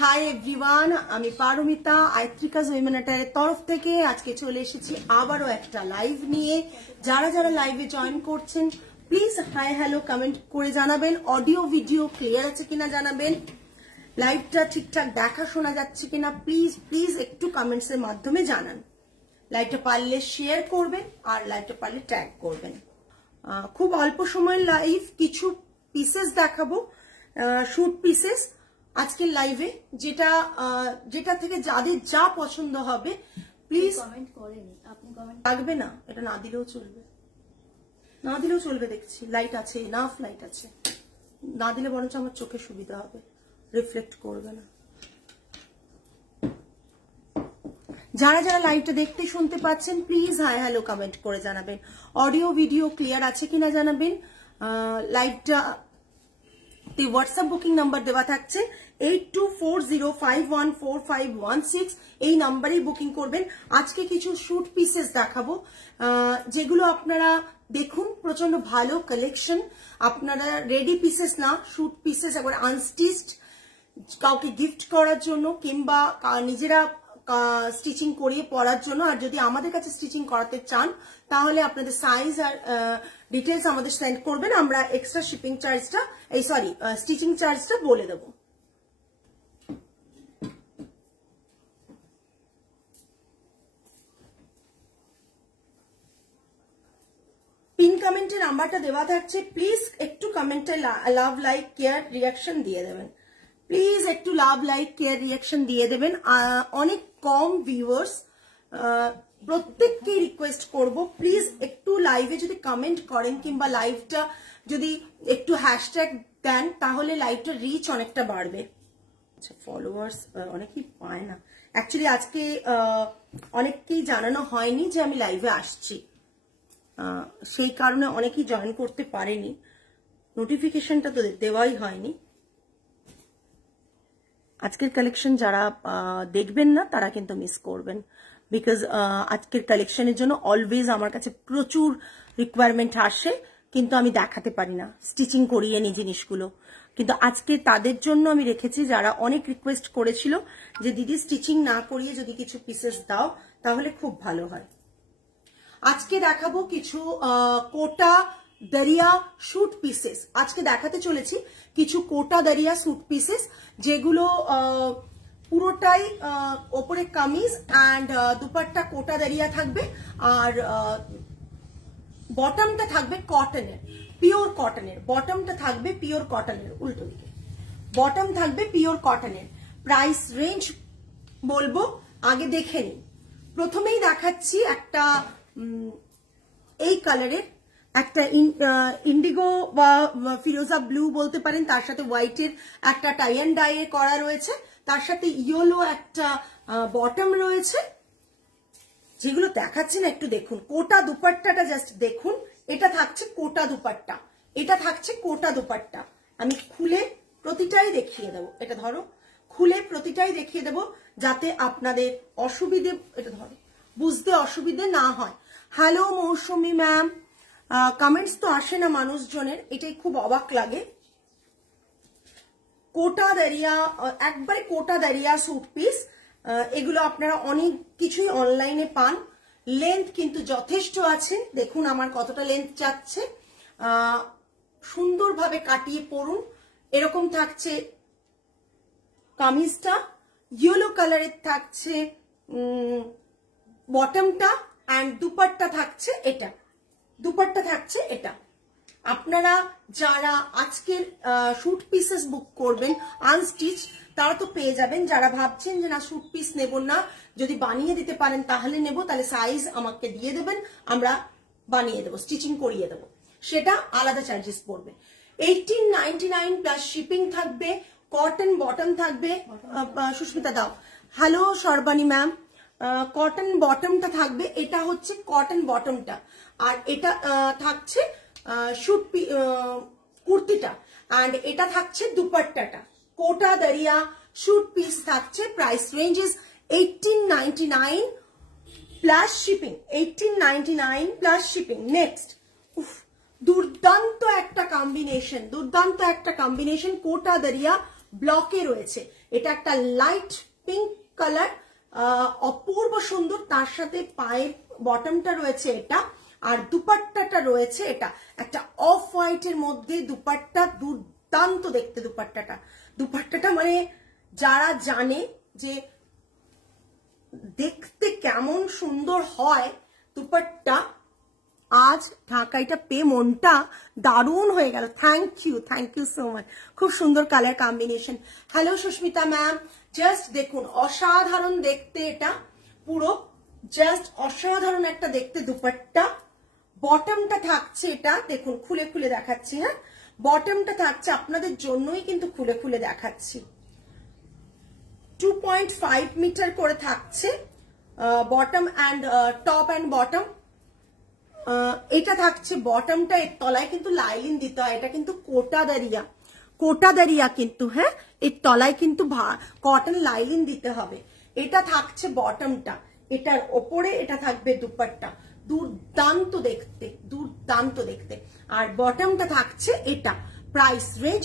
Hi everyone, আমি Paromita আইত্রিকাজ women অ্যাটায়ারের তরফ থেকে আজকে চলে এসেছি আবারও একটা লাইভ নিয়ে। যারা যারা লাইভে জয়েন করছেন প্লিজ হাই হ্যালো কমেন্ট করে জানাবেন। অডিও ভিডিও ক্লিয়ার আছে কিনা জানাবেন। লাইভটা ঠিকঠাক দেখা শোনা যাচ্ছে কিনা প্লিজ প্লিজ একটু কমেন্টস এর মাধ্যমে জানান। লাইভটা পারলে শেয়ার করবেন আর লাইভটা পারলে ট্যাগ করবেন। খুব অল্প সময়ের লাইভ, কিছু পিসেস দেখাবো, শুট পিসেস আজকের লাইভে, যেটা থেকে যাদের যা পছন্দ হবে প্লিজ কমেন্ট করেন। আপনি কমেন্ট লাগবে না, এটা না দিলেও চলবে, না দিলেও চলবে। দেখছি লাইট আছে, এনাফ লাইট আছে, না দিলে বরঞ্চ আমার চোখে সুবিধা হবে, রিফ্লেক্ট করবে না। যারা যারা লাইভটা দেখতে শুনতে পাচ্ছেন প্লিজ হাই হ্যালো কমেন্ট করে জানাবেন। অডিও ভিডিও ক্লিয়ার আছে কিনা জানাবেন। লাইভটা হোয়াটসঅ্যাপ বুকিং নাম্বার দেওয়া থাকছে 8240514516, এই নাম্বারেই বুকিং করবেন। আজকে কিছু শুট পিসেস দেখাবো যেগুলো আপনারা দেখুন, প্রচন্ড ভালো কালেকশন। আপনারা রেডি পিসেস না, শুট পিসেস, একবার আনস্টিচড, কাউকে গিফট করার জন্য কিংবা নিজেরা স্টিচিং করিয়ে পরার জন্য। আর যদি আমাদের কাছে স্টিচিং করাতে চান তাহলে আপনাদের সাইজ আর ডিটেলস আমাদের সেন্ড করবেন, আমরা এক্সট্রা শিপিং চার্জটা স্টিচিং চার্জটা বলে দেব। পিন কমেন্টে নাম্বারটা দেওয়া থাকছে, প্লিজ একটু কমেন্টে লাভ লাইক কেয়ার রিয়াকশন দিয়ে দেবেন। প্লিজ একটু লাভ লাইক কেয়ার রিয়াকশন দিয়ে দেবেন। অনেক কম ভিউয়ার্স, প্রত্যেককে রিকোয়েস্ট করব প্লিজ একটু লাইভে যদি কমেন্ট করেন কিংবা লাইভটা যদি একটু হ্যাশট্যাগ দেন তাহলে লাইভটা রিচ অনেকটা বাড়বে। আচ্ছা, ফলোয়ার্স অনেকেই পায় না অ্যাকচুয়ালি, আজকে অনেককেই জানানো হয়নি যে আমি লাইভে আসছি, সেই কারণে অনেকেই জয়েন করতে পারেনি, নোটিফিকেশনটা তো দেওয়াই হয়নি। আজকের কালেকশন যারা দেখবেন না তারা কিন্তু মিস করবেন, বিকজ আজকের কালেকশনের জন্য অলওয়েজ আমার কাছে প্রচুর রিকোয়ারমেন্ট আসে, কিন্তু আমি দেখাতে পারি না, স্টিচিং করিয়ে নি জিনিসগুলো। কিন্তু আজকে তাদের জন্য আমি রেখেছি যারা অনেক রিকোয়েস্ট করেছিল যে দিদি স্টিচিং না করিয়ে যদি কিছু পিসেস দাও তাহলে খুব ভালো হয়। আজকে দেখাবো কিছু কোটা দরিয়া শুট পিসেস। আজকে দেখাতে চলেছি কিছু কোটা দরিয়া শুট পিসেস, যেগুলো পুরোটাই ওপরে কামিজ অ্যান্ড দুপাট্টা কোটা দরিয়া থাকবে, আর বটমটা থাকবে কটনের, পিওর কটনের। বটমটা থাকবে পিওর কটনের, উল্টো দিকে বটম থাকবে পিওর কটনের। প্রাইস রেঞ্জ বলবো, আগে দেখে নিন। প্রথমেই দেখাচ্ছি একটা এই কালারের, একটা ইন্ডিগো বা ফিরোজা ব্লু বলতে পারেন, তার সাথে হোয়াইটের একটা টাই অ্যান্ড ডাই করা রয়েছে, তার সাথে ইয়েলো একটা বটম রয়েছে। যেগুলো দেখাচ্ছি না একটু দেখুন, কোটা দুপাট্টাটা জাস্ট দেখুন। এটা থাকছে কোটা দুপাট্টা, এটা থাকছে কোটা দুপাট্টা। আমি খুলে প্রতিটাই দেখিয়ে দেবো, এটা ধরো, খুলে প্রতিটাই দেখিয়ে দেবো যাতে আপনাদের অসুবিধে, এটা ধরো, বুঝতে অসুবিধে না হয়। হ্যালো মৌসুমী ম্যাম, কমেন্টস তো আসে না মানুষজনের, এটাই খুব অবাক লাগে। কোটা দরিয়া, একবারে কোটা দরিয়া স্যুট পিস, এগুলো আপনারা অনেক কিছুই অনলাইনে পান। লেন্থ কিন্তু যথেষ্ট আছে, দেখুন আমার কতটা লেন্থ যাচ্ছে। সুন্দরভাবে কাটিয়ে পরুন। এরকম থাকছে কামিজটা, ইয়েলো কালারের থাকছে বটমটা, অ্যান্ড দুপাট্টা থাকছে এটা, দুপাট্টা থাকছে এটা। আপনারা যারা আজকের শুট পিসেস বুক করবেন আনস্টিচ, তারা তো পেয়ে যাবেন। যারা ভাবছেন যে না শুট পিস নেব না, যদি বানিয়ে দিতে পারেন তাহলে নেব, তাহলে সাইজ আমাকে দিয়ে দেবেন, আমরা বানিয়ে দেবো, স্টিচিং করিয়ে দেবো, সেটা আলাদা চার্জেস পড়বে। 1899 প্লাস শিপিং থাকবে। কটন বটম থাকবে। সুস্মিতা দাও, হ্যালো সর্বাণী ম্যাম, কটন বটমটা থাকবে, এটা হচ্ছে কটন বটমটা, আর এটা থাকছে শুট কুর্তিটা, অ্যান্ড এটা থাকছে দুপাট্টাটা। কোটা দরিয়া শুট পিস থাকছে। Price range is 1899 plus shipping, 1899 plus shipping. Next, দুর্দান্ত একটা কম্বিনেশন, দুর্দান্ত একটা কম্বিনেশন, কোটা দরিয়া ব্লকে রয়েছে। এটা একটা লাইট পিঙ্ক কালার, অপূর্ব সুন্দর। তার সাথে পায়ের বটমটা রয়েছে এটা, আর দুপাট্টাটা রয়েছে এটা একটা অফ হোয়াইটের মধ্যে। দুপাট্টা দুর্দান্ত দেখতে। দুপাট্টাটা মানে যারা জানে যে দেখতে কেমন সুন্দর হয় দুপাট্টা, আজ ঢাকাইটা পেয়ে মনটা দারুণ হয়ে গেল। Thank you so much. খুব সুন্দর colour combination. Hello Susmita ma'am, just দেখুন অসাধারণ দেখতে, এটা পুরো জাস্ট অসাধারণ একটা দেখতে দুপাট্টা। বটমটা থাকছে এটা দেখুন, খুলে খুলে দেখাচ্ছি। হ্যাঁ, বটমটা থাকছে আপনাদের জন্যই কিন্তু খুলে খুলে দেখাচ্ছি। 2.5 মিটার করে থাকছে bottom and top and bottom. এটা থাকছে বটমটা, এর তলায় কিন্তু লাইলিন দিতে হয়। এটা কিন্তু কোটা দারিয়া কিন্তু, হ্যাঁ, এর তলায় কিন্তু কটন লাইলিন দিতে হবে। এটা থাকছে বটমটা, এটার ওপরে এটা থাকবে দুপাট্টা। দুর্দান্ত দেখতে। আর বটমটা থাকছে এটা। Price range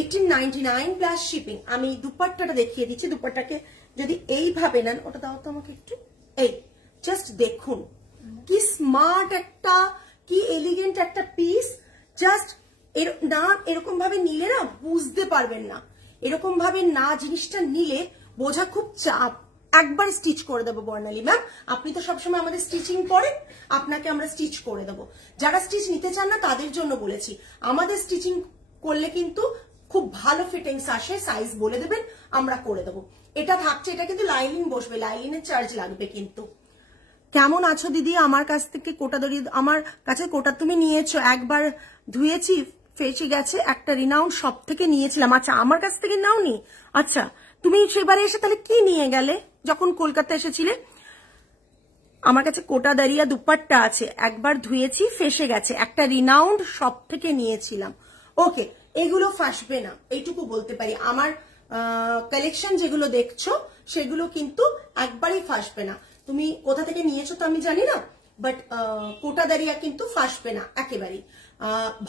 1899 plus shipping. আমি দুপাট্টাটা দেখিয়ে দিচ্ছি। দুপাট্টাকে যদি এইভাবে নেন, ওটা দাও তো আমাকে একটু। এই জাস্ট দেখুন কি স্মার্ট একটা, কি এলিগেন্ট একটা পিস। জাস্ট এরকম ভাবে নিলে না বুঝতে পারবেন না। এরকম ভাবে না জিনিসটা নিলে বোঝা খুব চাপ। একবার স্টিচ করে দেবো বর্ণালী ম্যাম, আপনি তো সবসময় আমাদের স্টিচিং করেন, আপনাকে আমরা স্টিচ করে দেবো। যারা স্টিচ নিতে চান না তাদের জন্য বলেছি, আমাদের স্টিচিং করলে কিন্তু খুব ভালো ফিটিংস আসে। সাইজ বলে দেবেন, আমরা করে দেবো। এটা থাকছে, এটা কিন্তু লাইলিন বসবে, লাইলিনের চার্জ লাগবে কিন্তু। কেমন আছো দিদি? আমার কাছ থেকে কোটা দড়ি, আমার কাছে কোটা তুমি নিয়েছো, একবার ধুয়েছি ফেসে গেছে। একটা রিনাউন্ড শপ থেকে নিয়েছিলাম। আচ্ছা, আমার কাছ থেকে নাওনি? আচ্ছা, তুমি সেবারে এসে তাহলে কি নিয়ে গেলে যখন কলকাতা এসেছিলে? আমার কাছে কোটা দারিয়া দুপাট্টা আছে, একবার ধুয়েছি ফেসে গেছে, একটা রিনাউন্ড শপ থেকে নিয়েছিলাম। ওকে, এগুলো ফাঁসবে না, এইটুকু বলতে পারি। আমার কালেকশন যেগুলো দেখছো সেগুলো কিন্তু একবারই ফাঁসবে না। তুমি কোথা থেকে নিয়েছো তো আমি জানি না, বাট কোটা দারিয়া কিন্তু ফাঁসবে না একেবারেই।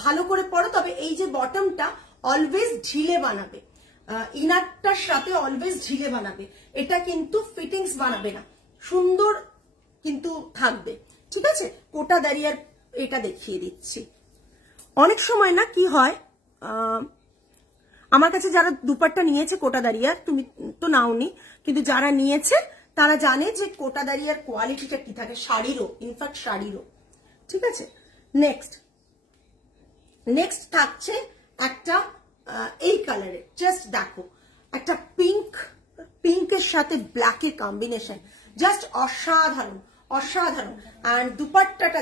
ভালো করে পড়ো। তবে এই যে বটমটা অলওয়েজ ঢিলে বানাবে, ইনারটার সাথে অলওয়েজ ঢিলে বানাবে। এটা কিন্তু ফিটিংস বানাবে না, সুন্দর কিন্তু থাকবে। ঠিক আছে, কোটা দারিয়ার এটা দেখিয়ে দিচ্ছি। অনেক সময় না কি হয়, আমার কাছে যারা দুপাট্টা নিয়েছে কোটা দারিয়ার, তুমি তো নাওনি, কিন্তু যারা নিয়েছে তারা জানে যে কোটা দারিয়ার কোয়ালিটিটা কি থাকে, শাড়িরও, ইনফ্যাক্ট শাড়িরও। ঠিক আছে, নেক্সট থাকছে একটা এই কালারের, জাস্ট দেখো, একটা পিঙ্কের সাথে ব্ল্যাকের কম্বিনেশন, জাস্ট অসাধারণ। অ্যান্ড দুপাট্টাটা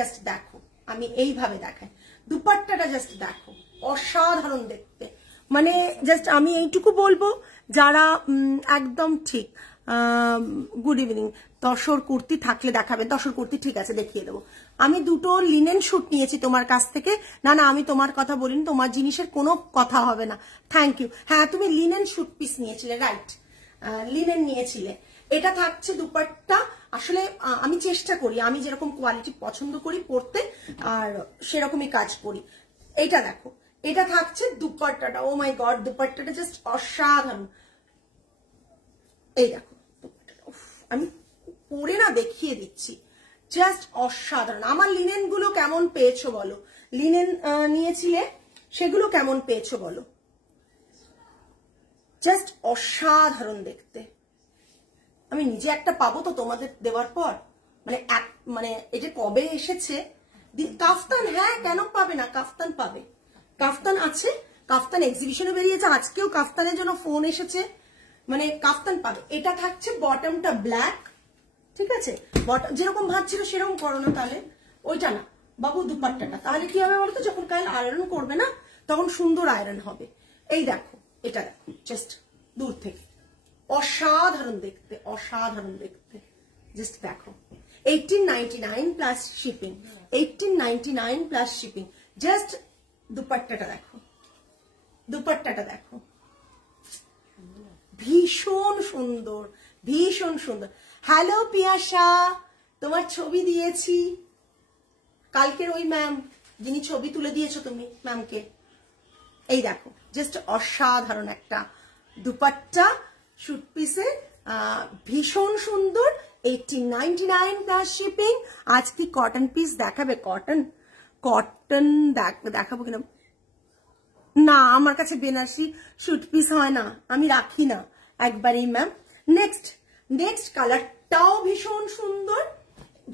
জাস্ট দেখো, আমি এইভাবে দেখাই। দুপাট্টাটা জাস্ট দেখো, অসাধারণ দেখতে। মানে জাস্ট আমি এইটুকু বলবো, যারা একদম ঠিক। Good evening. তসর কুর্তি থাকলে দেখাবেন। তসর কুর্তি ঠিক আছে, দেখিয়ে দেবো। আমি দুটো লিনেন শুট নিয়েছি তোমার কাছ থেকে। না, আমি তোমার কথা বলিনি, তোমার জিনিসের কোনো কথা হবে না। Thank you. হ্যাঁ, তুমি লিনেন শুট পিস নিয়েছিলে, রাইট, লিনেন নিয়েছিলে। এটা থাকছে দুপাট্টা। আসলে আমি চেষ্টা করি, আমি যেরকম কোয়ালিটি পছন্দ করি পরতে, আর সেরকমই কাজ করি। এটা দেখো, এটা থাকছে দুপাট্টাটা। ও মাই গড, দুপাট্টাটা জাস্ট অসাধারণ। এই দেখো দুপাট্টাটা, আমি পরে না দেখিয়ে দিচ্ছি, জাস্ট অসাধারণ। আমার লিনেন গুলো কেমন পেয়েছো বলো, লিনেন নিয়েছিলে সেগুলো কেমন পেয়েছো বলো, জাস্ট অসাধারণ দেখতে। আমি নিজে একটা পাবো তো তোমাদের দেওয়ার পর, মানে এটা কবে এসেছে। কাফতান, হ্যাঁ কেন পাবে না, কাফতান পাবে, কাফতান আছে, কাফতান এক্সিবিশনে বেরিয়েছে, আজকেও কাফতানের জন্য ফোন এসেছে, মানে কাফতান পাবে। এটা থাকছে বটমটা ব্ল্যাক, ঠিক আছে, বটম যেরকম ভাবছিল সেরকম করো না তাহলে, ওইটা না বাবু, দুপাট্টাটা। তাহলে কি হবে বলতো, যখন কাল আয়রন করবে না তখন সুন্দর আয়রন হবে। এই দেখো, এটা দেখো, জাস্ট দূর থেকে অসাধারণ দেখতে, জাস্ট দেখো। 1899 plus shipping, 1899 plus shipping. Just দুপাট্টাটা দেখো, ভীষণ সুন্দর। হ্যালো পিয়াসা, তোমার ছবি দিয়েছি কালকের, ওই ম্যাম যিনি ছবি তুলে দিয়েছো তুমি ম্যামকে, এই দেখো জাস্ট অসাধারণ একটা দুপাট্টা শুট পিসে, ভীষণ সুন্দর। 1899 প্লাস শিপিং। আজ কি কটন পিস দেখাবে? কটন কটন দেখাবো কিনা? না, আমার কাছে বেনারসি শুট পিস হয় না, আমি রাখি না একবারই ম্যাম। নেক্সট কালারটাও ভীষণ সুন্দর।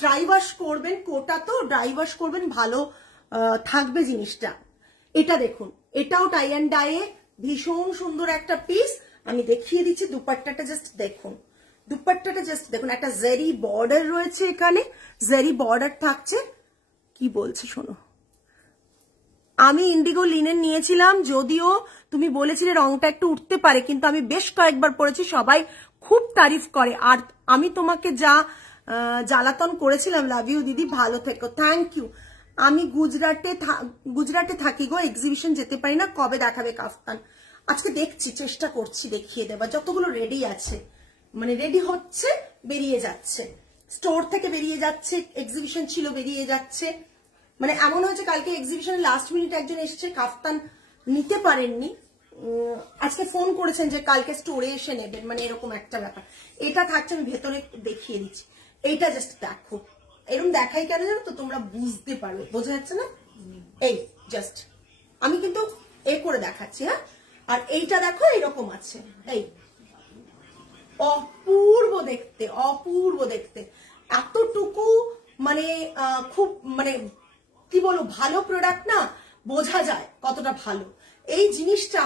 ড্রাই ওয়াশ করবেন, কোটা তো ড্রাই ওয়াশ করবেন, ভালো থাকবে জিনিসটা। এটা দেখুন, এটাও টাই অ্যান্ড ডাইয়ে ভীষণ সুন্দর একটা পিস। আমি দেখিয়ে দিচ্ছি দুপাট্টাটা, জাস্ট দেখুন। দুপাট্টাটা জাস্ট দেখুন, একটা জেরি বর্ডার রয়েছে, এখানে জেরি বর্ডার থাকছে। কি বলছি শোনো, আমি ইন্ডিগো লিনেন নিয়েছিলাম, যদিও তুমি বলেছিলে রংটা একটু উঠতে পারে, কিন্তু আমি বেশ কয়েকবার পরেছি, সবাই খুব তারিফ করে। আর আমি তোমাকে যা জ্বালাতন করেছিলাম, লাভ ইউ দিদি, ভালো থেকো, থ্যাংক ইউ। আমি গুজরাটে থাকি গো, এক্সিবিশন যেতে পারি না। কবে দেখাবে কাফতান? আজকে দেখছি, চেষ্টা করছি দেখিয়ে দেবার। যতগুলো রেডি আছে, মানে রেডি হচ্ছে, বেরিয়ে যাচ্ছে, স্টোর থেকে বেরিয়ে যাচ্ছে, এক্সিবিশন ছিল বেরিয়ে যাচ্ছে। মানে এমন হয়েছে কালকে এক্সিবিশনের লাস্ট মিনিট একজন এসেছে, কাফতান নিতে পারেননি, আজকে ফোন করেছেন যে কালকে স্টোরে এসে নেবেন, মানে এরকম একটা ব্যাপার। এটা থাকছে, আমি ভেতরে দেখিয়ে দিচ্ছি। এইটা জাস্ট দেখো, এরকম দেখাই কেন জানো তো, তোমরা বুঝতে পারবে, বোঝা যাচ্ছে না? এই জাস্ট আমি কিন্তু এ করে দেখাচ্ছি, হ্যাঁ। আর এইটা দেখো, এইরকম আছে, এই অপূর্ব দেখতে, অপূর্ব দেখতে, এতটুকু মানে খুব মানে কি বলবো, ভালো প্রোডাক্ট না, বোঝা যায় কতটা ভালো। এই জিনিসটা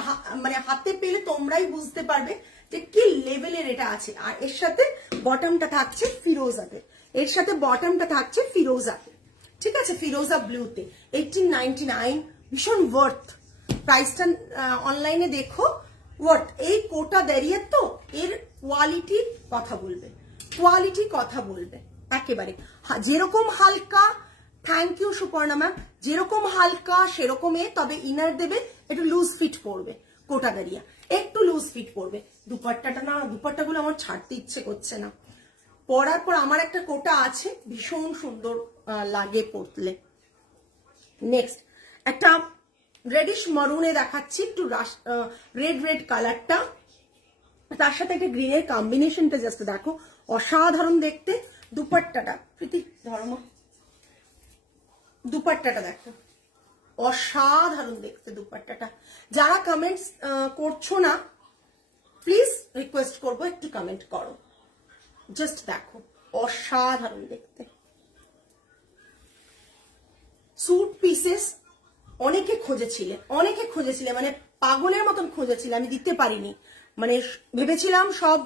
মানে হাতে পেলে তোমরাই বুঝতে পারবে যে কি লেভেলের এটা আছে। আর এর সাথে বটমটা থাকছে ফিরোজাতে, এর সাথে বটমটা থাকছে ফিরোজাতে, ঠিক আছে, ফিরোজা ব্লুতে। 1899, ভীষণ ওয়ার্থ। প্রাইসটা অনলাইনে দেখো, ওয়ার্থ। এই কোটা দাঁড়িয়ে তো এর কোয়ালিটি কথা বলবে, কোয়ালিটি কথা বলবে একেবারে। যেরকম হালকা, থ্যাংক ইউ সুপর্ণা ম্যাম, যেরকম হালকা সেরকম তবে ইনার দেবে একটু লুজ ফিট পড়বে, কোটা দাঁড়িয়ে একটু লুজ ফিট পড়বে। দুপাট্টাটা না, দুপাট্টাগুলো আমার ছাড়তে ইচ্ছে করছে না। পরার পর আমার একটা কোটা আছে, ভীষণ সুন্দর লাগে পরলে। নেক্সট একটা রেডিশ মারুনে দেখাচ্ছি, একটু রেড কালারটা, তার সাথে একটা গ্রিনের কম্বিনেশনটা জাস্ট দেখো, অসাধারণ দেখতে। দুপাট্টাটা প্রীতি ধর্ম, দুপাট্টাটা দেখো, অসাধারণ দেখতে দুপাট্টাটা। যারা কমেন্টস করছো না, প্লিজ রিকোয়েস্ট করবো একটু কমেন্ট করো, জাস্ট দেখো, অসাধারণ দেখতে। স্যুট পিসেস অনেকে খুঁজেছিলে, মানে পাগলের মতন খুঁজেছিলে, আমি দিতে পারিনি। মানে ভেবেছিলাম সব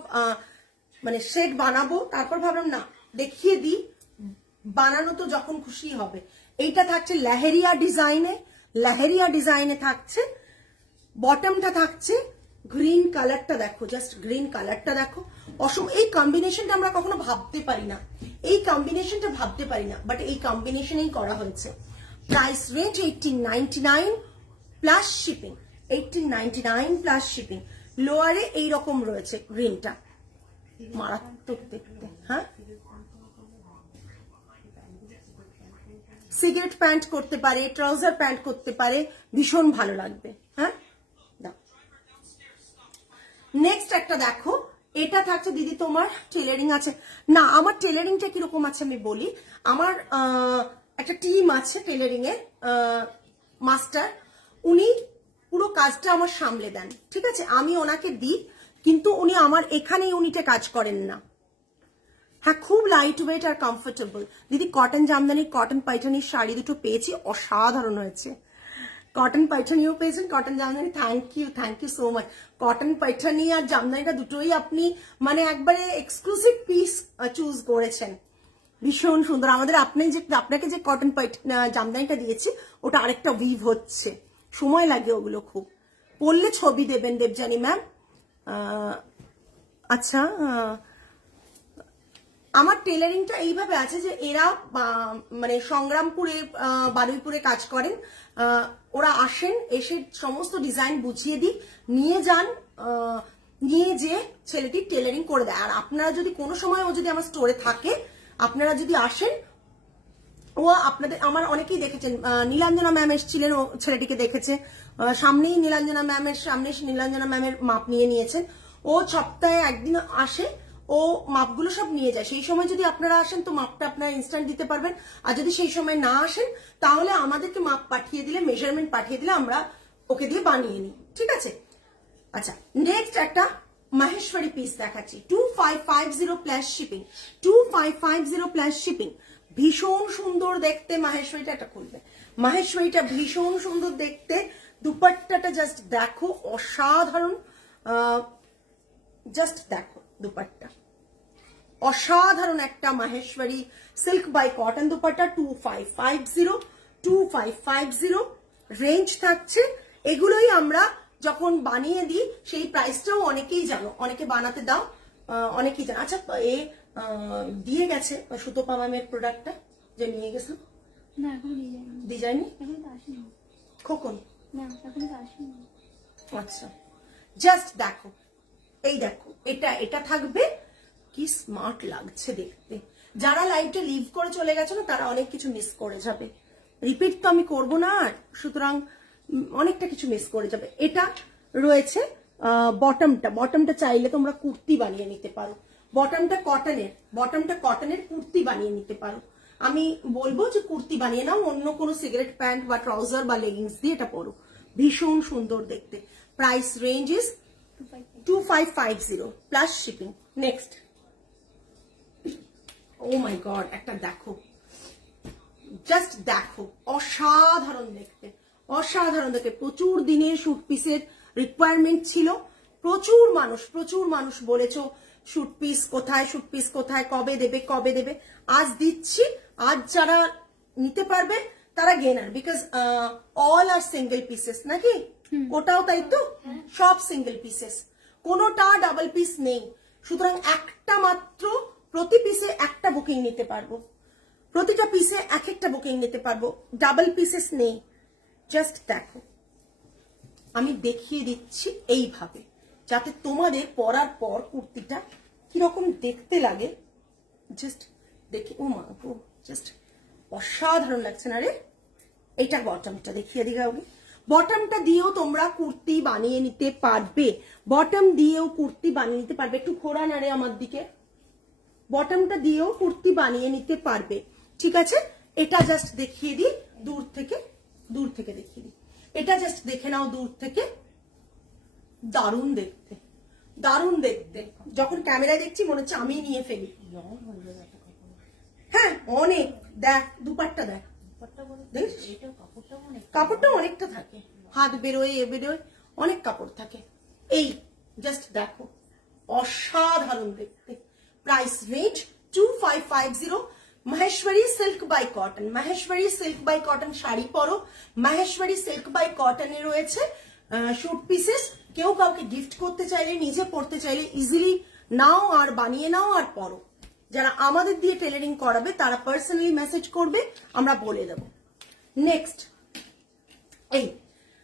মানে সেট বানাবো, তারপর ভাবলাম না, দেখিয়ে দিই, বানানো তো যখন খুশি হবে। এইটা থাকছে লেহেরিয়া ডিজাইনে থাকছে, বটমটা থাকছে গ্রিন কালারটা দেখো, জাস্ট গ্রিন কালারটা দেখো, এই কম্বিনেশনটা আমরা কখনো ভাবতে পারি না, বাট এই কম্বিনেশনেই করা হয়েছে। Price range 1899 plus shipping, 1899 plus shipping. লোয়ারে এইরকম রয়েছে, গ্রিনটা মারাত্মক দেখতে, হ্যাঁ। সিগারেট প্যান্ট করতে পারে, ট্রাউজার প্যান্ট করতে পারে, ভীষণ ভালো লাগবে, হ্যাঁ। নেক্সট একটা দেখো, এটা থাকছে দিদি তোমার টেলারিং আছে না? আমার টেলারিংটা কিরকম আছে আমি বলি। আমার একটা টিম আছে টেলারিং এর, মাস্টার, উনি পুরো কাজটা আমার সামলে দেন, ঠিক আছে, আমি ওনাকে দিই, কিন্তু উনি আমার এখানে ইউনিটে কাজ করেন না। হ্যাঁ, খুব লাইট ওয়েট আর কমফোর্টেবল। দিদি কটন জামদানি, কটন পাইঠানির শাড়ি দুটো পেয়েছি, অসাধারণ হয়েছে। কটন পাইঠানিও পেয়েছেন, cotton Jamdani, thank you so much. Cotton Paithani আর জামদানিটা দুটোই আপনি মানে একবারে এক্সক্লুসিভ পিস চুজ করেছেন, ভীষণ সুন্দর। আপনাকে যে কটন জামদানিটা দিয়েছি, ওটা আরেকটা উইভ হচ্ছে, সময় লাগে ওগুলো খুব। পরলে ছবি দেবেন দেবজানি ম্যাম। আচ্ছা, আমার টেলারিংটা এইভাবে আছে যে এরা মানে সংগ্রামপুরে, বারুইপুরে কাজ করেন, ওরা আসেন, এসে সমস্ত ডিজাইন বুঝিয়ে দিই, নিয়ে যান, নিয়ে যে ছেলেটি টেলারিং করে দেয়। আর আপনারা যদি কোনো সময় ও যদি আমার স্টোরে থাকে, আপনারা যদি আসেন, ও ও আপনাদের আমার অনেকেই দেখেছেন, নীলাঞ্জনা ম্যাম এসেছিলেন, ও ছেলেটিকে দেখেছে, সামনেই নীলাঞ্জনা ম্যামের মাপ নিয়ে নিয়েছেন। ও সপ্তাহে একদিন আসে, ও মাপগুলো সব নিয়ে যায়। সেই সময় যদি আপনারা আসেন তো মাপটা আপনারা ইনস্ট্যান্ট দিতে পারবেন, আর যদি সেই সময় না আসেন তাহলে আমাদেরকে মাপ পাঠিয়ে দিলে, মেজারমেন্ট পাঠিয়ে দিলে আমরা ওকে দিয়ে বানিয়ে নিই, ঠিক আছে? আচ্ছা, নেক্সট একটা মাহেশ্বরী পিস দেখাচ্ছি, 2550 প্লাস শিপিং, 2550 প্লাস শিপিং। ভীষণ সুন্দর দেখতে মাহেশ্বরীটা, এটা খুলবে, মাহেশ্বরীটা ভীষণ সুন্দর দেখতে। দুপাট্টাটা জাস্ট দেখো, অসাধারণ, জাস্ট দেখো দুপাট্টা, অসাধারণ একটা Maheshwari silk by cotton dupatta, 2550 range থাকছে। এগুলোই আমরা যখন বানিয়ে দিই সেই প্রাইসটাও অনেকেই জানো, অনেকে বানাতে দাও, অনেকেই জানো। আচ্ছা, এ দিয়ে গেছে সুতপা ম্যামের প্রোডাক্টটা যে নিয়ে গেছিল না, এখন দিয়ে যায়নি, এখন তো আসেনি। কখন? না, এখন তো আসেনি। আচ্ছা, জাস্ট দেখো, এই দেখো, এটা থাকবে, কি স্মার্ট লাগছে দেখতে। যারা লাইভটা লিভ করে চলে গেছে না তারা অনেক কিছু মিস করে যাবে, রিপিট তো আমি করবো না আর, সুতরাং অনেকটা কিছু মিস করে যাবে। এটা রয়েছে বটমটা চাইলে তোমরা কুর্তি বানিয়ে নিতে পারো, বটমটা কটনের কুর্তি বানিয়ে নিতে পারো। আমি বলবো যে কুর্তি বানিয়ে নাও, অন্য কোনো সিগারেট প্যান্ট বা ট্রাউজার বা লেগিংস দিয়ে এটা পরো, ভীষণ সুন্দর দেখতে। Price range is 2550 plus shipping. Next, oh my god, একটা দেখো, জাস্ট দেখো, অসাধারণ দেখতে, অসাধারণ দেখতে। প্রচুর দিনের শুট পিসের রিকোয়ারমেন্ট ছিল, প্রচুর মানুষ বলেছো শুট পিস কোথায়, কবে দেবে। আজ দিচ্ছি, আজ যারা নিতে পারবে তারা gainer, because all are single pieces নাকি, ওটাও তাই তো, সব সিঙ্গেল পিসেস, কোনোটা ডাবল পিস নেই। সুতরাং একটা মাত্র, প্রতি পিসে একটা বুকিং নিতে পারবো, প্রতিটা পিসে এক একটা বুকিং নিতে পারবো, ডাবল পিসেস নেই। জাস্ট দেখো, আমি দেখিয়ে দিচ্ছি এইভাবে, যাতে তোমাদের পরার পর কুর্তিটা কিরকম দেখতে লাগে, জাস্ট দেখে, ও মা গো, জাস্ট অসাধারণ লাগছে না রে। এইটা বটমটা দেখিয়ে দিই কাউকে, বটমটা দিয়েও তোমরা কুর্তি বানিয়ে নিতে পারবে, বটম দিয়েও কুর্তি বানিয়ে নিতে পারবে। একটু ঘোরা না রে আমার দিকে, বটমটা দিয়েও কুর্তি বানিয়ে নিতে পারবে, ঠিক আছে? এটা জাস্ট দেখিয়ে দিই দূর থেকে দেখিয়ে দিই, এটা জাস্ট দেখে নাও দূর থেকে, দারুণ দেখতে, যখন ক্যামেরায় দেখছি মনে হচ্ছে আমি নিয়ে ফেলি। হ্যাঁ, অনেক, দেখ দুপাট্টা, দেখ কাপড়টা অনেকটা থাকে, হাত বেরোয় এ বেরোয়, অনেক কাপড় থাকে। এই জাস্ট দেখো, অসাধারণ দেখতে। Price range 2550। Maheshwari silk by cotton, Maheshwari silk by cotton sari পরো, মাহেশ্বরী সিল্ক বাই কটনে রয়েছে শুট পিসেস। কেউ কাউকে গিফট করতে চাইলে, নিজে পরতে চাইলে ইজিলি নাও আর বানিয়ে নাও আর পরো। যারা আমাদের দিয়ে টেলারিং করাবে তারা পার্সোনালি মেসেজ করবে, আমরা বলে দেব। নেক্সট, এই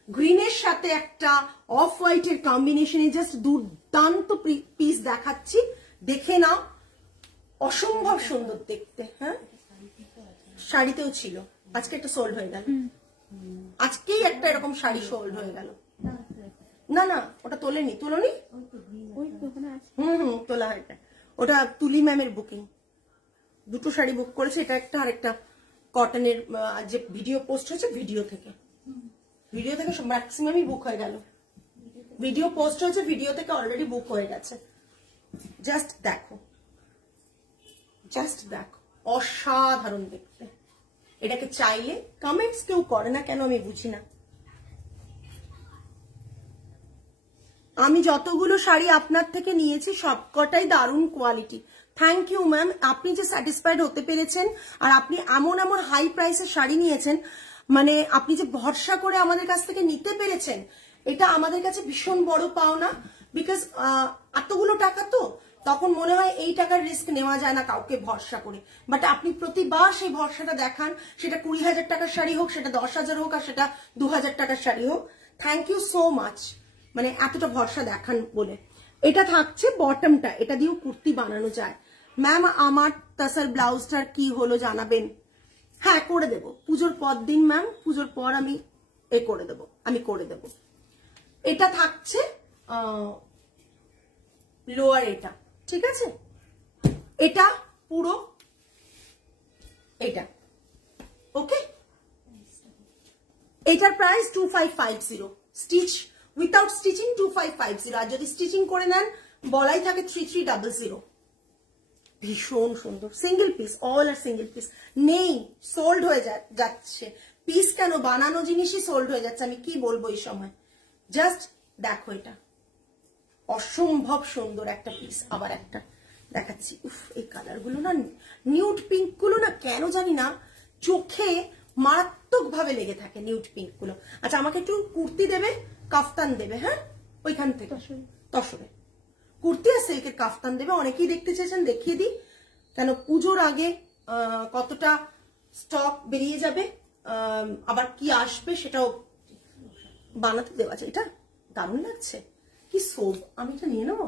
গ্রিনের সাথে একটা অফ হোয়াইটের কম্বিনেশনে জাস্ট দুর্দান্ত পিস দেখাচ্ছি, দেখে নাও, অসম্ভব সুন্দর দেখতে। হ্যাঁ, শাড়িতেও ছিল, আজকে একটা সোল্ড হয়ে গেল, আজকেই একটা এরকম শাড়ি সোল্ড হয়ে গেল। না, ওটা তোলেনি, তোলা এটা, ওটা তুলি ম্যামের বুকিং, দুটো শাড়ি বুক করেছে, এটা একটা আর একটা কটনের, যে ভিডিও পোস্ট হয়েছে ভিডিও থেকে ম্যাক্সিমামই বুক হয়ে গেল, ভিডিও পোস্ট হয়েছে ভিডিও থেকে অলরেডি বুক হয়ে গেছে। জাস্ট দেখো, অসাধারণ দেখতে। এটাকে চাইলে, কমেন্টস কেউ করে না কেন আমি বুঝি না। আমি যতগুলো শাড়ি আপনার থেকে নিয়েছি সবকটাই দারুণ কোয়ালিটি। থ্যাংক ইউ ম্যাম, আপনি যে স্যাটিসফাইড হতে পেরেছেন, আর আপনি এমন হাই প্রাইসের শাড়ি নিয়েছেন, মানে আপনি যে ভরসা করে আমাদের কাছ থেকে নিতে পেরেছেন, এটা আমাদের কাছে ভীষণ বড় পাওনা। বিকজ এতগুলো টাকা তো, তখন মনে হয় এই টাকার রিস্ক নেওয়া যায় না কাউকে ভরসা করে, বাট আপনি প্রতিবার সেই ভরসাটা দেখান, সেটা 20,000 টাকার শাড়ি হোক, সেটা 10,000 হোক, আর সেটা 2,000 টাকার শাড়ি হোক। থ্যাংক ইউ সো মাচ, মানে এতটা ভরসা দেখান বলে। এটা থাকছে বটমটা, এটা দিয়েও কুর্তি বানানো যায়। ম্যাম আমার তাসার ব্লাউজটার কি হলো জানাবেন। হ্যাঁ করে দেব, পুজোর পর দিন ম্যাম, পুজোর পর আমি করে দেব। এটা থাকছে লোয়ার, এটা ঠিক আছে, এটা পুরো এটা ওকে। এটার প্রাইস 2550, স্টিচ উইথাউট স্টিচিং 2550, আর যদি স্টিচিং করে নেন বলাই থাকে 3300। ভীষণ সুন্দর, single piece, all are single piece, নেই সোল্ড হয়ে যাচ্ছে। পিস কেন, বানানো জিনিসই সোল্ড হয়ে যাচ্ছে, আমি কি বলবো এই সময়। জাস্ট দেখো, এটা অসম্ভব সুন্দর একটা পিস। আবার একটা দেখাচ্ছি, উফ এই কালার গুলো না, নিউড পিঙ্ক গুলো না কেন জানি না চোখে মারাত্মক ভাবে লেগে থাকে, নিউড পিঙ্ক গুলো। আচ্ছা আমাকে একটু কুর্তি দেবে, কাফতান দেবে, হ্যাঁ ওইখান থেকে তসরে কুর্তি আর সিল্কের কাফতান দেবে। অনেকেই দেখতে চেয়েছেন, দেখিয়ে দিই, কেন পুজোর আগে কতটা স্টক বেরিয়ে যাবে, আবার কি আসবে সেটাও বানাতে দেওয়া যায়। এটা দারুণ লাগছে, কি সোব, আমি এটা নিয়ে নেবো,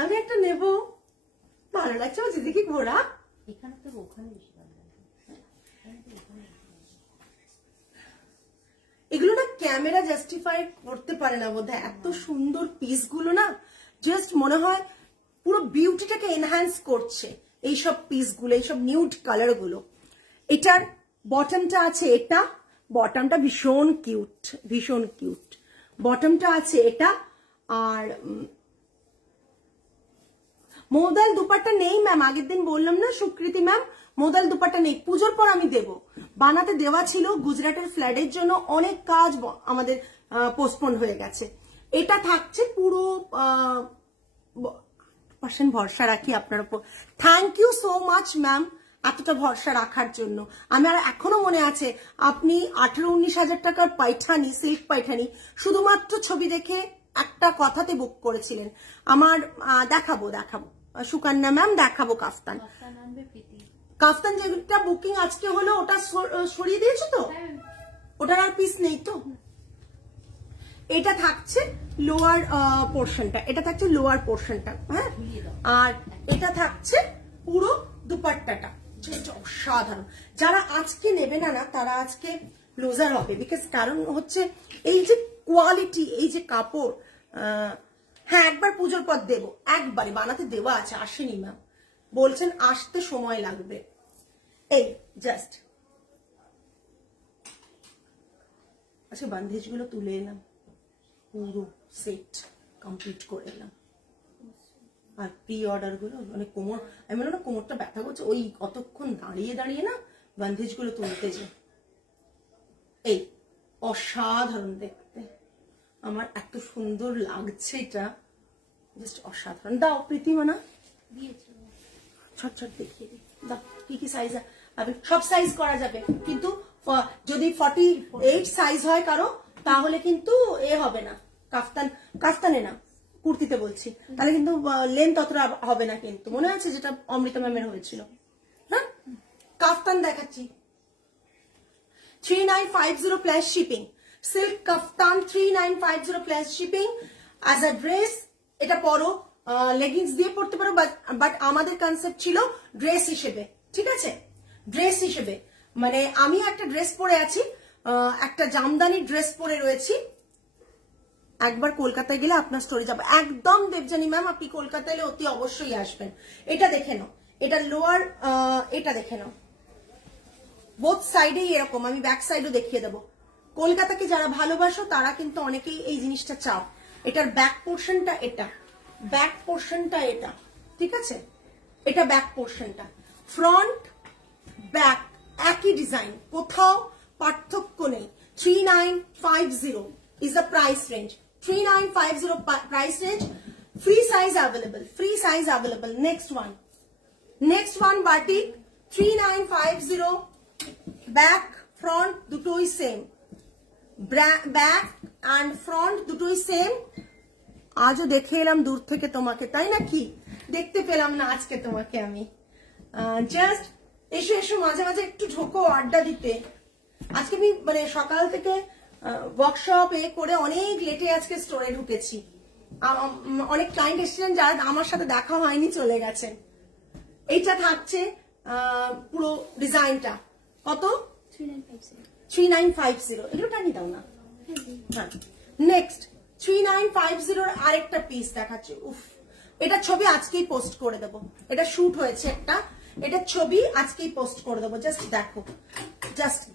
আমি একটা নেব, ভালো লাগছে। ও যেদিকে ঘোরা, এখানে তো ওখানে বেশি ভালো লাগে। এগুলো না ক্যামেরা জাস্টিফাই করতে পারে না বোধহয়, এত সুন্দর পিস গুলো না, জাস্ট মনে হয় পুরো বিউটিটাকে এনহ্যান্স করছে এইসব পিস গুলো, এইসব নিউড কালার গুলো। এটার বটমটা আছে, এটা বটমটা ভীষণ কিউট, ভীষণ কিউট বটমটা আছে এটা। আর মোদাল দুপাট্টা নেই ম্যাম, আগের দিন বললাম না সুকৃতি ম্যাম, মোদাল দুপাট্টা নেই, পুজোর পর আমি দেব, বানাতে দেওয়া ছিল গুজরাটের ফ্ল্যাটের জন্য, অনেক কাজ আমাদের পোস্টপোন হয়ে গেছে। এটা থাকছে পুরো % ভরসা রাখি আপনার উপর। Thank you so much ma'am এতটা ভরসা রাখার জন্য। আমার এখনো মনে আছে আপনি 18-19 হাজার টাকার পাইঠানি, সিল্ক পাইঠানি শুধুমাত্র ছবি দেখে একটা কথাতে বুক করেছিলেন। আমার দেখাবো সুকন্যা ম্যাম, দেখাবো কাফতান। কাফতান যেটা বুকিং আজকে হলো ওটা সরিয়ে দিয়েছো তো, ওটার আর পিস নেই তো। এটা থাকছে লোয়ার পোর্শনটা, এটা থাকছে লোয়ার পোর্শনটা, হ্যাঁ, আর এটা থাকছে পুরো দুপাট্টাটা, অসাধারণ। যারা আজকে নেবে না তারা আজকে লুজার হবে, বিকজ কারণ হচ্ছে এই যে কোয়ালিটি, এই যে কাপড়। হ্যাঁ একবার পুজোর পর দেবো, একবারে বানাতে দেওয়া আছে, আসেনি ম্যাম, বলছেন আসতে সময় লাগবে। এই জাস্ট আচ্ছা বান্দেজ গুলো তুলে এলাম, পুরো সেট কমপ্লিট করে এলাম। আর প্রি অর্ডার গুলো মানে কোমর, আমি বললাম না কোমরটা ব্যথা করছে, ওই কতক্ষণ দাঁড়িয়ে দাঁড়িয়ে না বান্দেজ গুলো তুলতে যে। এই অসাধারণ দেখতে, আমার এত সুন্দর লাগছে এটা, জাস্ট অসাধারণ। দাও প্রীতিমানা, ছট দেখিয়ে দিই, দাও কি কি সাইজ, সব সাইজ করা যাবে, কিন্তু যদি 48 সাইজ হয় কারো তাহলে কিন্তু হবে না, কাফতানে না কুর্তিতে বলছি, তাহলে কিন্তু লেন্থ অতটা হবে না। কিন্তু মনে আছে যেটা অমৃতা ম্যামের হয়েছিল, হ্যাঁ কাফতান দেখাচ্ছি 3950 plus shipping, silk kaftan 3950 plus shipping. As a dress এটা পরো, লেগিংস দিয়ে পড়তে পারো, বাট আমাদের কনসেপ্ট ছিল ড্রেস হিসেবে, ঠিক আছে, ড্রেস হিসেবে। মানে আমি একটা ড্রেস পরে আছি, একটা জামদানি ড্রেস পরে রয়েছি। একবার কলকাতায় গেলে আপনার স্টোরি যাবো একদম। দেবজানী ম্যাম আপনি কলকাতায় এলে অতি অবশ্যই আসবেন। এটা দেখে নাও, এটা লোয়ার, এটা দেখে নাও, বোথ সাইডেই এরকম, আমি ব্যাক সাইডও দেখিয়ে দেবো। কলকাতাকে যারা ভালোবাসো তারা কিন্তু অনেকেই এই জিনিসটা চাও। এটার ব্যাক পোর্শনটা, এটা ব্যাক পোর্শনটা, এটা ঠিক আছে, এটা ব্যাক পোর্শনটা, ফ্রন্ট ব্যাক একই ডিজাইন, কোথাও পার্থক্য নেই। 3950 is the price range, 3950 price range, free size available, free size available. Next one batik 3950, back front দুটোই সেম, ব্যাক এন্ড ফ্রন্ট দুটোই সেম। আজও দেখে এলাম দূর থেকে তোমাকে, তাই না, কি দেখতে পেলাম না আজকে তোমাকে আমি, জাস্ট এসো মাঝে মাঝে একটু ঢোকো আড্ডা দিতে। আজকে আমি মানে সকাল থেকে ওয়ার্কশপ করে অনেক লেটে আজকে স্টোরে ঢুকেছি, অনেক ক্লায়েন্ট এসেছিলেন যারা আমার সাথে দেখা হয়নি চলে গেছেন। এইটা থাকছে পুরো ডিজাইনটা কত 3950 3950 এগুলো টানি দাও না হ্যাঁ নেক্সট 3950 আরেকটা পিস দেখাচ্ছি উফ এটা ছবি আজকেই পোস্ট করে দেবো এটা শুট হয়েছে একটা এটা ছবি আজকেই পোস্ট করে দেবো জাস্ট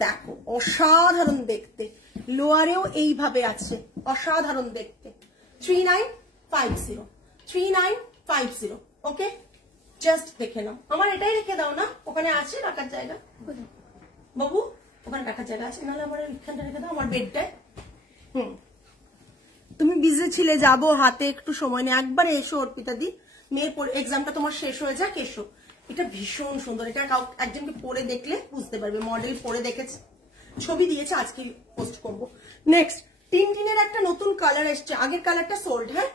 দেখো অসাধারণ দেখতে লোয়ারেও এইভাবে আছে অসাধারণ দেখতে 3950 ওকে জাস্ট দেখে নাও আমার এটাই রেখে দাও না ওখানে আছে রাখার জায়গা বাবু ওখানে রাখার জায়গা আছে নাহলে আমার এখানটা রেখে দাও আমার বেডটায় তুমি বিজি ছিলে যাবো হাতে একটু সময় নেই একবার এসো অর্পিতা দি মেয়ের এক্সামটা তোমার শেষ হয়ে যাক এসো এটা ভীষণ সুন্দর এটা একজনকে পরে দেখলে বুঝতে পারবে মডেল পরে দেখেছে ছবি দিয়েছে আজকে পোস্ট করব নেক্সট টিনটিনের একটা নতুন কালার এসছে আগের কালারটা সোল্ড হ্যাঁ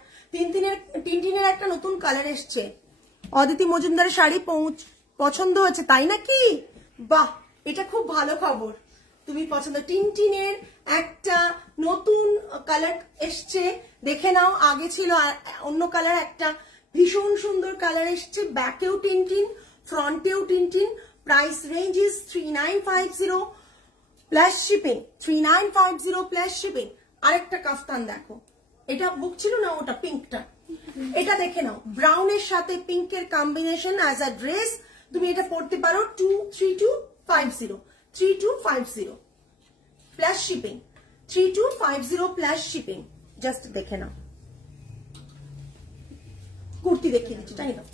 টিনটিনের একটা নতুন কালার এসছে অদিতি মজুমদারের শাড়ি পছন্দ হয়েছে তাই নাকি বাহ এটা খুব ভালো খবর তুমি পছন্দ টিনটিনের একটা নতুন কালার এসছে দেখে নাও আগে ছিল অন্য কালার একটা ভীষণ সুন্দর কালার এসছে ব্যাকেও টিনটিন ফ্রন্টেও টিনটিন price range is 3950 plus shipping 3950 plus shipping আরেকটা কাফতান দেখো এটা বুক ছিল না ওটা পিঙ্কটা এটা দেখে নাও ব্রাউনের সাথে পিঙ্কের কম্বিনেশন অ্যাজ আ ড্রেস তুমি এটা পড়তে পারো 3250 plus shipping 3250 plus shipping just দেখে নাও কুর্তি দেখিয়ে দিচ্ছি টাঙিয়ে দাও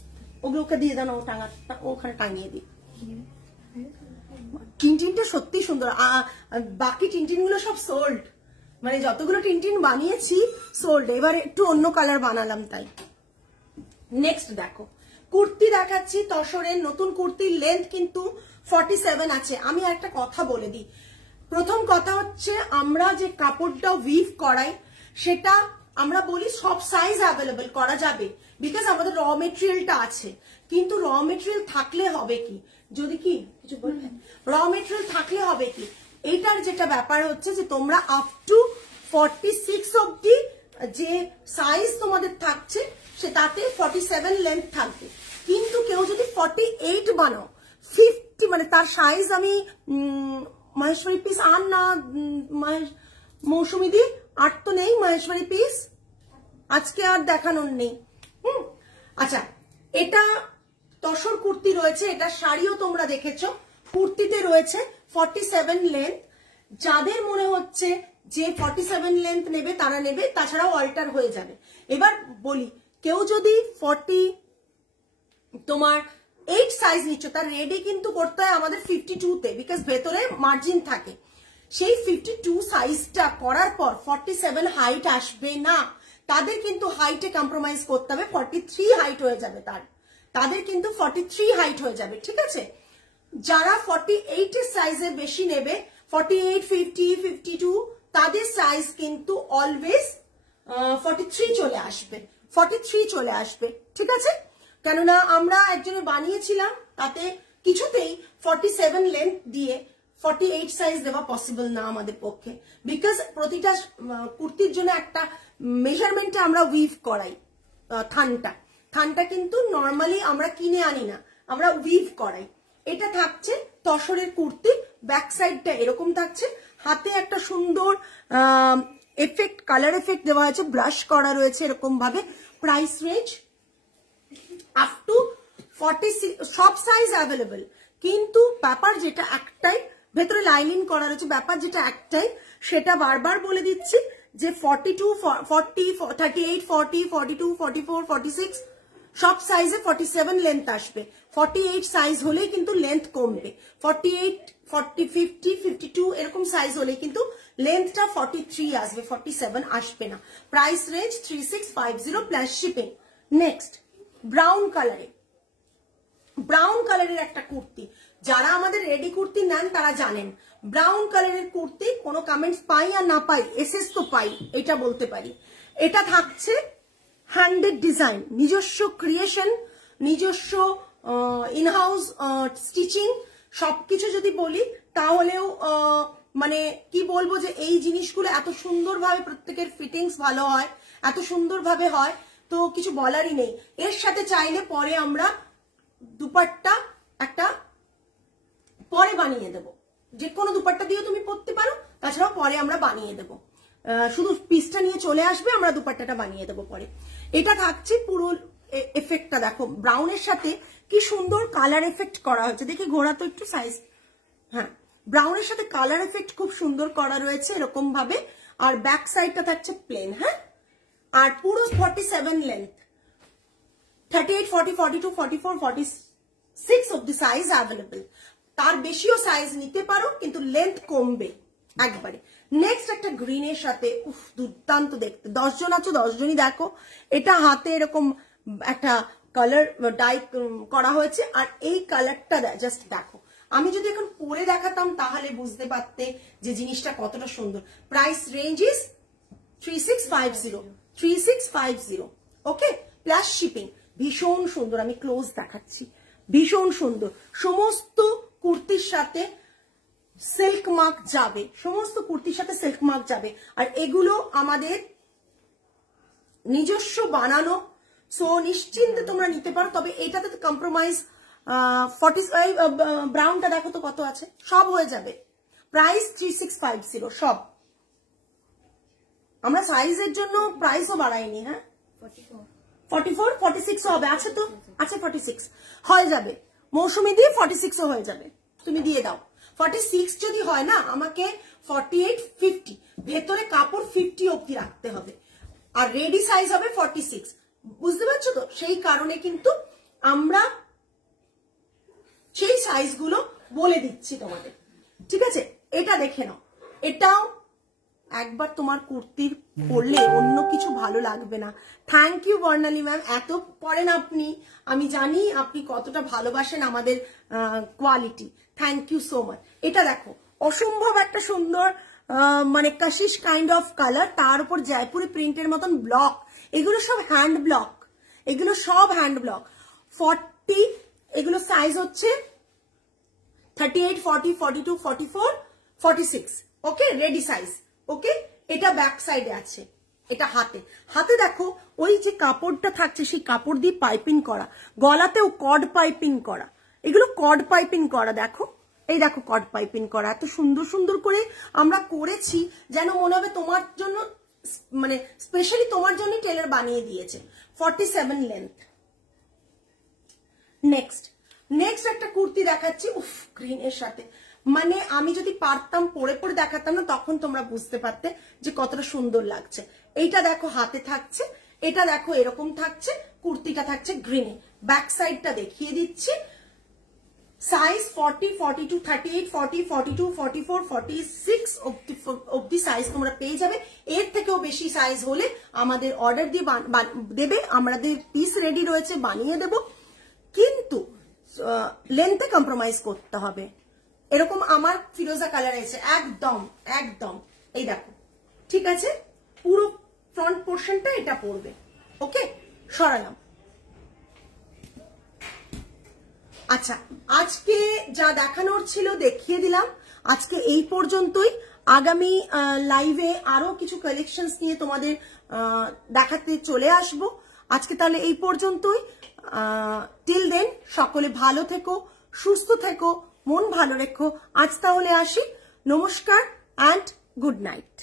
ওগুলোকে দিয়ে দাও টাঙা ওখানে টাঙিয়ে দিই টিনটিনটা সত্যি সুন্দর বাকি টিনটিন গুলো সব সোল্ড মানে যতগুলো টিনটিন বানিয়েছি সোল্ড এবার একটু অন্য কালার বানালাম তাই নেক্সট দেখো কুর্তি দেখাচ্ছি তসরের নতুন কুর্তির লেন্থ কিন্তু 47 আছে আমি একটা কথা বলে দিই প্রথম কথা হচ্ছে আমরা যে কাপড়টা উইভ করাই সেটা আমরা বলি সব সাইজ অ্যাভেলেবল করা যাবে বিকজ আমাদের র মেটেরিয়ালটা আছে কিন্তু র মেটেরিয়াল থাকলে হবে কি যদি কি কিছু বলবেন র মেটেরিয়াল থাকলে হবে কি এইটার যেটা ব্যাপার হচ্ছে যে তোমরা আপ টু 46 অবধি যে সাইজ তোমাদের থাকছে সে তাতে 47 লেন্থ থাকবে কিন্তু কেউ যদি 48 বানাও 50 মানে তার সাইজ আমি মহেশ্বরী পিস আর না মৌসুমী দি আর তো নেই মহেশ্বরী পিস আজকে আর দেখানোর নেই আচ্ছা এটা তসর কুর্তি রয়েছে এটা শাড়িও তোমরা দেখেছো কুর্তিতে রয়েছে 47 লেন্থ যাদের মনে হচ্ছে যে 47 লেন্থ নেবে তারা নেবে তাছাড়াও অল্টার হয়ে যাবে এবার বলি কেউ যদি 40 তোমার 8 সাইজ নিচ্ছ তার রেডি কিন্তু করতে হয় আমাদের 52 তে বিকজ ভেতরে মার্জিন থাকে সেই 52 সাইজটা করার পর 47 হাইট আসবে না তাদের কিন্তু হাইটে কম্প্রোমাইজ করতে হবে 43 হাইট হয়ে যাবে তাদের কিন্তু 43 হাইট হয়ে যাবে ঠিক আছে যারা 48 এর সাইজে বেশি নেবে 48 50 52 তাদের সাইজ কিন্তু অলওয়েজ 43 চলে আসবে ঠিক আছে কেননা আমরা একজনে বানিয়েছিলাম তাতে কিছুতেই 47 লেন্থ দিয়ে 48 সাইজ দেওয়া পসিবল না আমাদের পক্ষে বিকজ প্রতিটা কুর্তির জন্য একটা মেজারমেন্টে আমরা উইভ করাই থানটা কিন্তু নর্মালি আমরা কিনে আনি না আমরা উইভ করাই এটা থাকছে তসরের কুর্তি ব্যাক সাইডটা এরকম থাকছে হাতে একটা সুন্দর এফেক্ট কালার এফেক্ট দেওয়া আছে ব্রাশ করা রয়েছে এরকম ভাবে প্রাইস রেঞ্জ আপ টু 46 সব সাইজ অ্যাভেলেবল কিন্তু ব্যাপার যেটা একটাই ভেতরে লাইনিং করা রয়েছে ব্যাপার যেটা একটাই সেটা বারবার বলে দিচ্ছি যে 42 40 38 40 42 44 46 সব সাইজে 47 লেন্থ আসবে 48 সাইজ হলে কিন্তু লেন্থ কমবে 48 40 50 52 এরকম সাইজ হলে কিন্তু লেন্থটা 43 আসবে 47 আসবে না price range 3650 plus shipping next brown কালারের একটা কুর্তি যারা আমাদের রেডি কুর্তি নেন তারা জানেন ব্রাউন কালারের কুর্তি কোনো কমেন্টস পাই আর না পাই এসএস তো পাই এটা বলতে পারি এটা থাকছে হ্যান্ডেড ডিজাইন নিজস্ব ক্রিয়েশন নিজস্ব ইনহাউস স্টিচিং সবকিছু যদি বলি তাহলেও মানে কি বলবো যে এই জিনিসগুলো এত সুন্দরভাবে প্রত্যেকের ফিটিংস ভালো হয় এত সুন্দরভাবে হয় তো কিছু বলারই নেই এর সাথে চাইলে পরে আমরা দুপাট্টা একটা পরে বানিয়ে দেবো, যে কোনো দুপাট্টা দিয়ে তুমি পরতে পারো, তাছাড়াও পরে আমরা বানিয়ে দেবো। শুধু পিসটা নিয়ে চলে আসবে, আমরা দুপাট্টাটা বানিয়ে দেবো পরে। এটা থাকছে পুরো এফেক্টটা দেখো, ব্রাউনের সাথে কি সুন্দর কালার এফেক্ট করা হয়েছে। দেখি ঘোরা তো একটু সাইজ, হ্যাঁ ব্রাউনের সাথে কালার এফেক্ট খুব সুন্দর করা রয়েছে এরকম ভাবে। আর ব্যাক সাইডটা থাকছে প্লেন, হ্যাঁ। আর পুরো 47 লেন্থ, 38, 40, 42, 44, 46 অব্দি সাইজ অ্যাভেলেবল। তার বেশিও সাইজ নিতে পারো, কিন্তু লেন্থ কমবে একবারে। নেক্সট একটা গ্রিনের সাথে, উফ দুর্দান্ত দেখতে। 10 জন আছো 10 জনই দেখো। এটা হাতে এরকম একটা কালার ডাই করা হয়েছে, আর এই কালারটা জাস্ট দেখো। আমি যদি এখন পরে দেখাতাম তাহলে বুঝতে পারতে যে জিনিসটা কতটা সুন্দর। Price range is 3650, okay, plus shipping. ভীষণ সুন্দর, আমি ক্লোজ দেখাচ্ছি, ভীষণ সুন্দর। সমস্ত কুর্তির সাথে সিল্ক মার্ক যাবে, সমস্ত কুর্তির সাথে সিল্ক মার্ক যাবে। আর এগুলো আমাদের নিজস্ব বানানো, সো নিশ্চিন্তে তোমরা নিতে পারো। তবে এটাতে তো কম্প্রোমাইজ 45, ব্রাউনটা দেখো তো কত আছে, সব হয়ে যাবে। প্রাইস 3650 সব। আমরা সাইজের জন্য প্রাইসও বাড়াইনি, হ্যাঁ 44, 46 হবে, আছে তো, আছে 46 হয়ে যাবে। মৌসুমি দিয়ে 46 হয়ে যাবে, তুমি দিয়ে দাও। 46 যদি হয় না, আমাকে 48, 50, ভেতরে কাপড় 50 অবধি রাখতে হবে, আর রেডি সাইজ হবে 46। বুঝতে পারছো তো? সেই কারণে কিন্তু আমরা সেই সাইজগুলো বলে দিচ্ছি তোমাদের, ঠিক আছে? এটা দেখে নাও, এটাও একবার তোমার কুর্তির পরলে অন্য কিছু ভালো লাগবে না। থ্যাংক ইউ বর্ণালী ম্যাম, এত পরেন আপনি, আমি জানি আপনি কতটা ভালোবাসেন আমাদের quality. Thank you so much. এটা দেখো, অসম্ভব একটা সুন্দর মানে কাশিস কাইন্ড অফ কালার, তার উপর জয়পুরি প্রিন্টের মতন ব্লক। এগুলো সব হ্যান্ড ব্লক, এগুলো সব হ্যান্ড ব্লক। 40, এগুলো সাইজ হচ্ছে 38, 40, 42, 44, 46, ওকে, রেডি সাইজ, ওকে। এটা ব্যাক সাইডে আছে, এটা হাতে। হাতে দেখো ওই যে কাপড়টা থাকছে, সেই কাপড় দিয়ে পাইপিং করা, গলাতেও কড পাইপিং করা, এগুলো কড পাইপিং করা। দেখো, এই দেখো কড পাইপিং করা, এত সুন্দর সুন্দর করে আমরা করেছি যেন মনে হবে তোমার জন্য, মানে স্পেশালি তোমার জন্য টেলার বানিয়ে দিয়েছে। 47 লেন্থ। নেক্সট একটা কুর্তি দেখাচ্ছি, উফ গ্রিনের সাথে, মানে আমি যদি পারতাম পরে পরে দেখাতাম না, তখন তোমরা বুঝতে পারতে যে কতটা সুন্দর লাগছে। এইটা দেখো হাতে থাকছে, এটা দেখো এরকম থাকছে, কুর্তিটা থাকছে গ্রিনে। ব্যাক সাইডটা দেখিয়ে দিচ্ছি। সাইজ 40, 42, 38, 40, 42, 44, 46 অব্দি সাইজ তোমরা পেয়ে যাবে। এর থেকেও বেশি সাইজ হলে আমাদের অর্ডার দিয়ে দেবে, আমাদের পিস রেডি রয়েছে, বানিয়ে দেব, কিন্তু লেন্থে কম্প্রোমাইজ করতে হবে। এরকম আমার ফিরোজা কালার আছে, একদম একদম, এই দেখো, ঠিক আছে? পুরো ফ্রন্ট পোর্শনটা এটা পড়বে, ওকে, সরালাম। আচ্ছা, আজকে যা দেখানোর ছিল দেখিয়ে দিলাম, আজকে এই পর্যন্তই। আগামী লাইভে আরো কিছু কালেকশনস নিয়ে তোমাদের দেখাতে চলে আসব। আজকে তাহলে এই পর্যন্তই। টিল দেন সকলে ভালো থেকো, সুস্থ থেকো, মন ভালো রেখো। আজ তাহলে আসি, নমস্কার অ্যান্ড গুড নাইট।